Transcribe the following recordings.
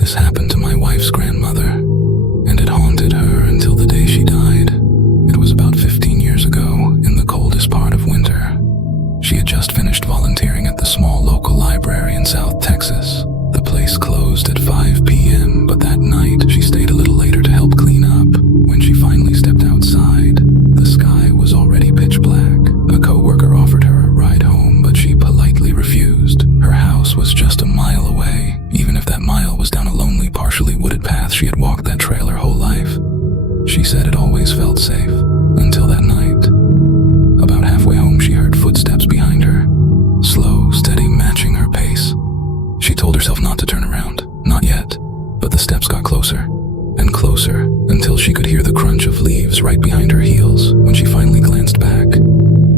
This happened to my wife's grandmother, and it haunted her until the day she died. It was about 15 years ago, in the coldest part of winter. She had just finished volunteering at the small local library in South Texas. The place closed at 5 p.m., but that night she stayed a little later to help clean up. When she finally stepped outside, the sky was already pitch black. A coworker offered her a ride home, but she politely refused. Her house was just a mile away. Even if that mile was down a lonely, partially wooded path, she had walked that trail her whole life. She said it always felt safe, until that night. About halfway home, she heard footsteps behind her, slow, steady, matching her pace. She told herself not to turn around, not yet, but the steps got closer and closer until she could hear the crunch of leaves right behind her heels. When she finally glanced back,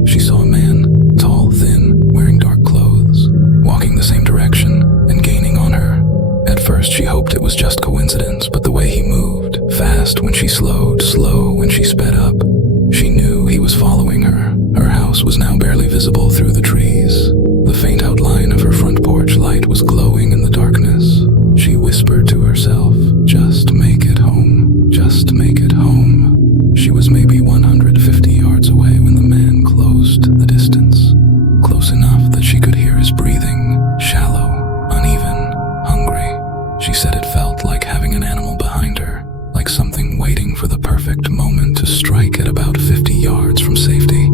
she saw a man, tall, thin, wearing dark clothes, walking the same direction and gaining on her. At first she hoped it was just coincidence, but the way he moved, fast when she slowed, slow when she sped up, she knew he was following her. Her house was now barely visible through the trees. The faint outline of her front porch light was glowing in the darkness. She whispered to herself, "Just make it home, just make it home." She was maybe 150 yards away when the man closed the distance, close enough that she could hear his breathing, shallow, uneven, hungry. She said it felt like having an animal behind her, like something waiting for the perfect moment to strike at about 50 yards from safety.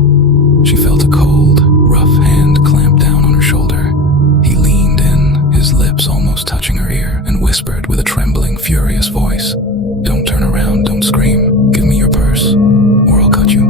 She felt a cold, rough hand clamp down on her shoulder. He leaned in, his lips almost touching her ear, and whispered with a trembling, furious voice, "Don't turn around, don't scream. Give me your purse, or I'll cut you."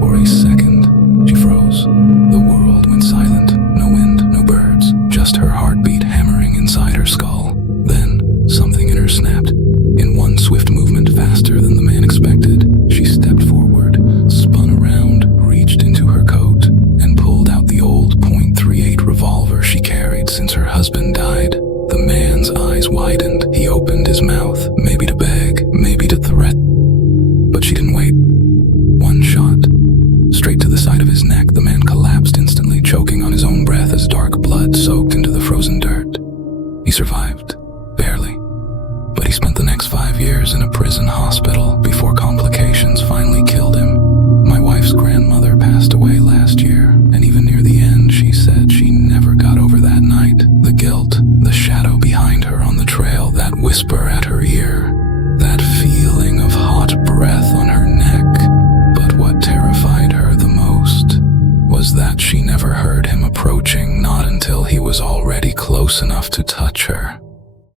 For a second, she froze. The world went silent. No wind, no birds, just her heartbeat hammering inside her skull. Then, something in her snapped. In one swift movement, faster than the man expected, she stepped forward, spun around, reached into her coat, and pulled out the old .38 revolver she carried since her husband died. The man's eyes widened. He opened his mouth, maybe to beg, maybe to threaten. But she didn't wait. One shot. Straight to the side of his neck, the man collapsed instantly, choking on his own breath as dark blood soaked into the frozen dirt. He survived, barely. But he spent the next 5 years in a prison hospital before complications